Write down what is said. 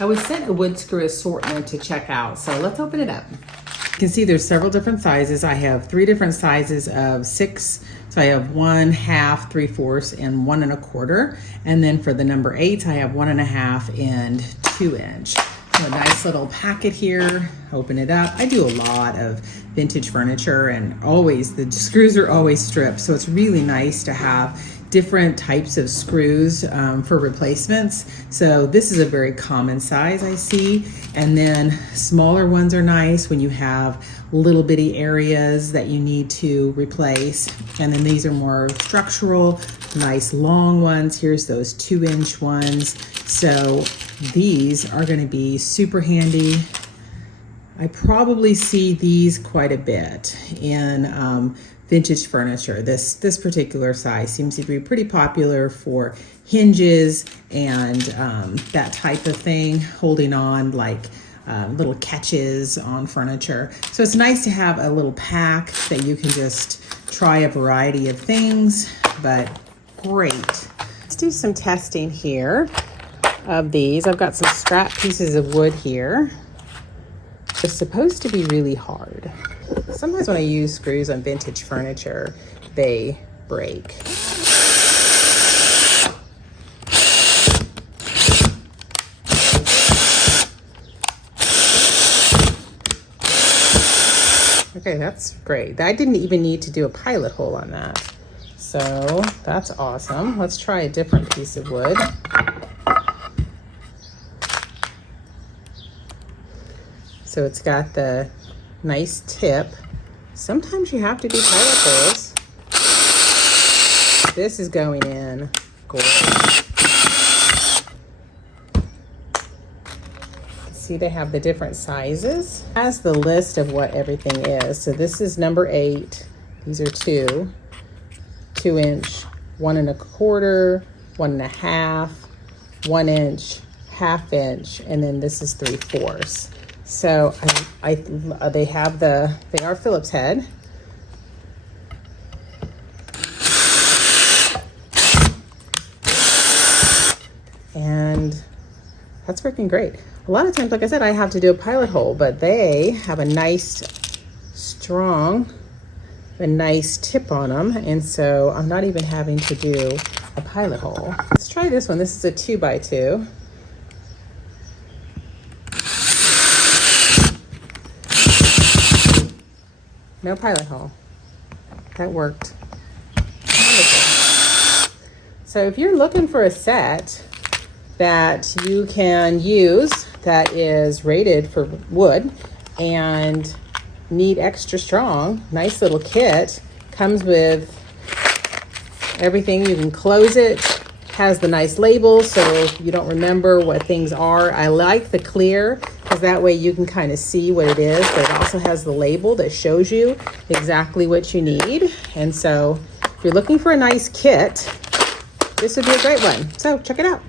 I was sent a wood screw assortment to check out, so let's open it up. You can see there's several different sizes. I have 3 different sizes of 6. So I have 1/2, 3/4, and 1 1/4. And then for the number 8, I have 1 1/2 and 2 inch. So a nice little packet here. Open it up. I do a lot of vintage furniture, and always the screws are always stripped. So it's really nice to have different types of screws for replacements. So this is a very common size I see. And then smaller ones are nice when you have little bitty areas that you need to replace. And then these are more structural, nice long ones. Here's those 2 inch ones. So these are going to be super handy. I probably see these quite a bit in vintage furniture. This particular size seems to be pretty popular for hinges and that type of thing, holding on like little catches on furniture. So it's nice to have a little pack that you can just try a variety of things, but great. Let's do some testing here of these. I've got some scrap pieces of wood here. They're supposed to be really hard. Sometimes when I use screws on vintage furniture, they break. Okay, that's great. I didn't even need to do a pilot hole on that. So that's awesome. Let's try a different piece of wood. So it's got the nice tip. Sometimes you have to do pilot holes. This is going in gorgeous. See, they have the different sizes. It has the list of what everything is. So this is number 8. These are 2 inch, 1 1/4, 1 1/2, 1 inch, 1/2 inch, and then this is 3/4. So they are Phillips head. And that's working great. A lot of times, like I said, I have to do a pilot hole, but they have a nice tip on them. And so I'm not even having to do a pilot hole. Let's try this one. This is a 2x2. No pilot hole. That worked. So if you're looking for a set that you can use that is rated for wood and need extra strong, nice little kit, comes with everything. You can close it, has the nice label so you don't remember what things are. I like the clear because that way you can kind of see what it is, but it also has the label that shows you exactly what you need. And so if you're looking for a nice kit, this would be a great one. So check it out.